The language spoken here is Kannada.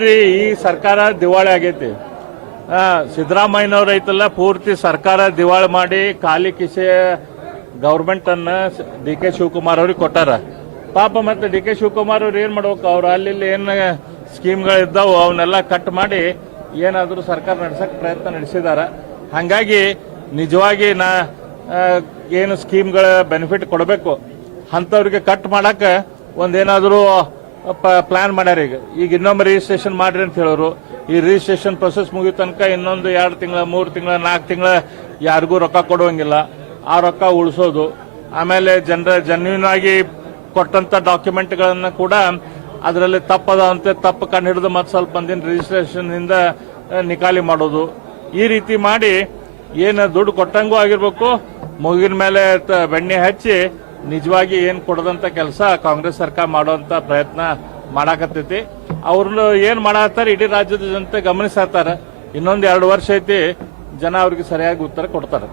ನೋಡ್ರಿ ಈ ಸರ್ಕಾರ ದಿವಾಳಿ ಆಗೈತಿ. ಸಿದ್ದರಾಮಯ್ಯನವ್ರು ಐತಲ್ಲ ಪೂರ್ತಿ ಸರ್ಕಾರ ದಿವಾಳಿ ಮಾಡಿ ಖಾಲಿ ಕಿಸೆ ಗೌರ್ಮೆಂಟ್ ಅನ್ನ ಡಿ ಕೆ ಶಿವಕುಮಾರ್ ಅವ್ರಿಗೆ ಕೊಟ್ಟಾರ. ಪಾಪ ಮತ್ತೆ ಡಿ ಕೆ ಶಿವಕುಮಾರ್ ಅವ್ರು ಏನ್ ಮಾಡ್ಬೇಕು, ಅವ್ರು ಅಲ್ಲಿ ಏನ್ ಸ್ಕೀಮ್ಗಳಿದ್ದಾವು ಅವನ್ನೆಲ್ಲ ಕಟ್ ಮಾಡಿ ಏನಾದರೂ ಸರ್ಕಾರ ನಡೆಸಕ್ ಪ್ರಯತ್ನ ನಡೆಸಿದಾರ. ಹಾಗಾಗಿ ನಿಜವಾಗಿ ಏನು ಸ್ಕೀಮ್ಗಳ ಬೆನಿಫಿಟ್ ಕೊಡಬೇಕು ಅಂಥವ್ರಿಗೆ ಕಟ್ ಮಾಡಕ ಒಂದೇನಾದರೂ ಪ್ಲಾನ್ ಮಾಡ್ಯಾರ. ಈಗ ಇನ್ನೊಮ್ಮೆ ರಿಜಿಸ್ಟ್ರೇಷನ್ ಮಾಡ್ರಿ ಅಂತ ಹೇಳೋರು. ಈ ರಿಜಿಸ್ಟ್ರೇಷನ್ ಪ್ರೊಸೆಸ್ ಮುಗಿದ ತನಕ ಇನ್ನೊಂದು 2 ತಿಂಗಳ 3 ತಿಂಗಳ 4 ತಿಂಗಳ ಯಾರಿಗೂ ರೊಕ್ಕ ಕೊಡುವಂಗಿಲ್ಲ. ಆ ರೊಕ್ಕ ಉಳಿಸೋದು, ಆಮೇಲೆ ಜೆನ್ಯೂನ್ ಆಗಿ ಕೊಟ್ಟಂತ ಡಾಕ್ಯುಮೆಂಟ್ಗಳನ್ನ ಕೂಡ ಅದರಲ್ಲಿ ತಪ್ಪದಂತೆ ತಪ್ಪು ಕಂಡು ಹಿಡಿದು ಮತ್ತೆ ಸ್ವಲ್ಪ ಮಂದಿನ ರಿಜಿಸ್ಟ್ರೇಷನ್ ಇಂದ ನಿಕಾಲಿ ಮಾಡೋದು. ಈ ರೀತಿ ಮಾಡಿ ಏನು ದುಡ್ಡು ಕೊಟ್ಟಂಗೂ ಆಗಿರ್ಬೇಕು, ಮುಗಿನ ಮೇಲೆ ಬೆಣ್ಣೆ ಹಚ್ಚಿ ನಿಜವಾಗಿ ಏನು ಕೊಡದಂತ ಕೆಲಸ ಕಾಂಗ್ರೆಸ್ ಸರ್ಕಾರ ಮಾಡುವಂತ ಪ್ರಯತ್ನ ಮಾಡಾಕತ್ತೈತಿ. ಅವ್ರನ್ನ ಏನ್ ಮಾಡಾಕತ್ತಾರ ಇಡೀ ರಾಜ್ಯದ ಜನತೆ ಗಮನಿಸ್ತಾರ. ಇನ್ನೊಂದು 2 ವರ್ಷ ಐತಿ, ಜನ ಅವ್ರಿಗೆ ಸರಿಯಾಗಿ ಉತ್ತರ ಕೊಡ್ತಾರೆ.